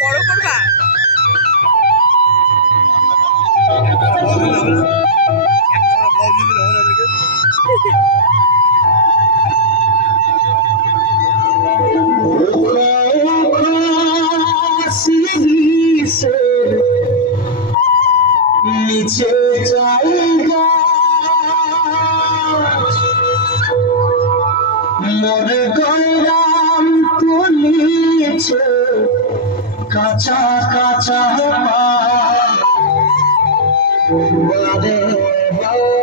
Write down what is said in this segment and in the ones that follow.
বড় করবা নিচে জায়গা মরে গয়রাম তুলিছে কাঁচা কাঁচা বারে বারে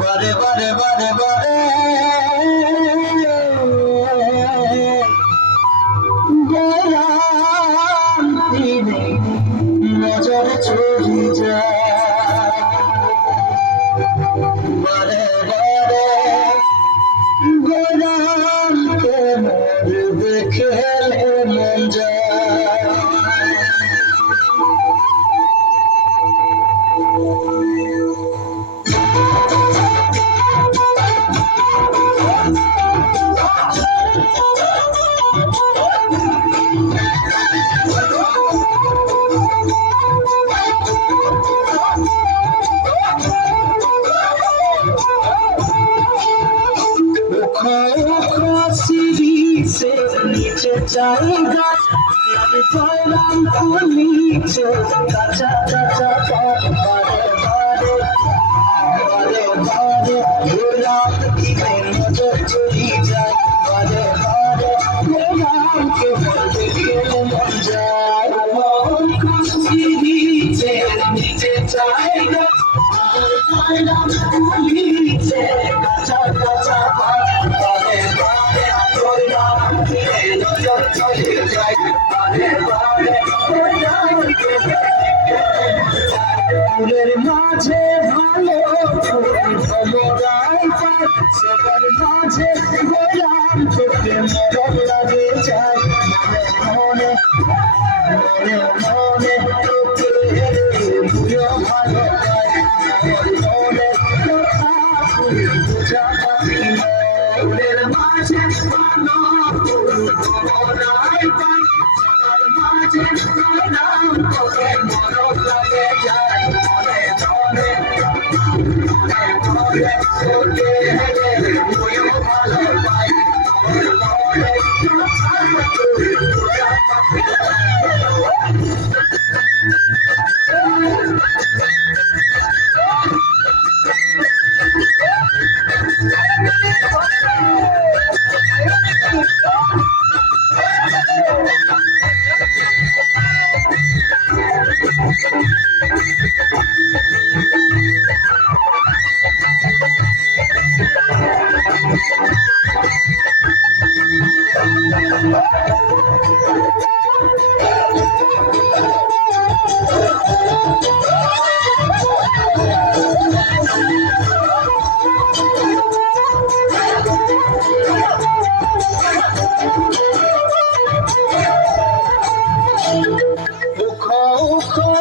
বারে বারে বারে বারে গয়রাম দিনে নজর চলে যায় বারে বারে গোলামকে মোর দেখলে মন যায় সিঁড়িতে নিচে জায়গা গয়রাম তুলিছে কাঁচা কাঁচা বারে বারে বারে বারে গোলাম দিকে নজর চলি যায় বারে বারে গোলামকে মন দেখলে মন যায় সিঁড়িতে নিচে জায়গা গয়রাম তুলিছে কাঁচা কাঁচা বারে বারে গোলাম দিকে নজর চলি যায় বারে বারে গোলামকে ফুলের মাঝে ভালো ভ্রমরাই পায় সবার মাঝে গোলাম চোখে মরণ লাগে যায় মনে মনে মনে মনে বুঝো ভালো মনে কথা বুঝা পাখি ফুলের মাঝে ভালো ভ্রমরাই পায় সবার মাঝে গোলাম চোখে মরণ লাগে যায়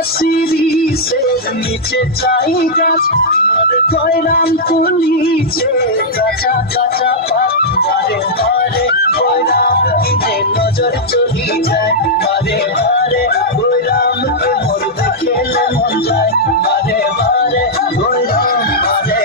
সিঁড়িতে নিচে জায়গা গয়রাম তুলিছে কাঁচা কাঁচা বারে বারে গোলাম দিকে নজর চলি যায় বারে বারে গোলামকে মোর দেখলে মন যায় বারে বারে গোলাম বারে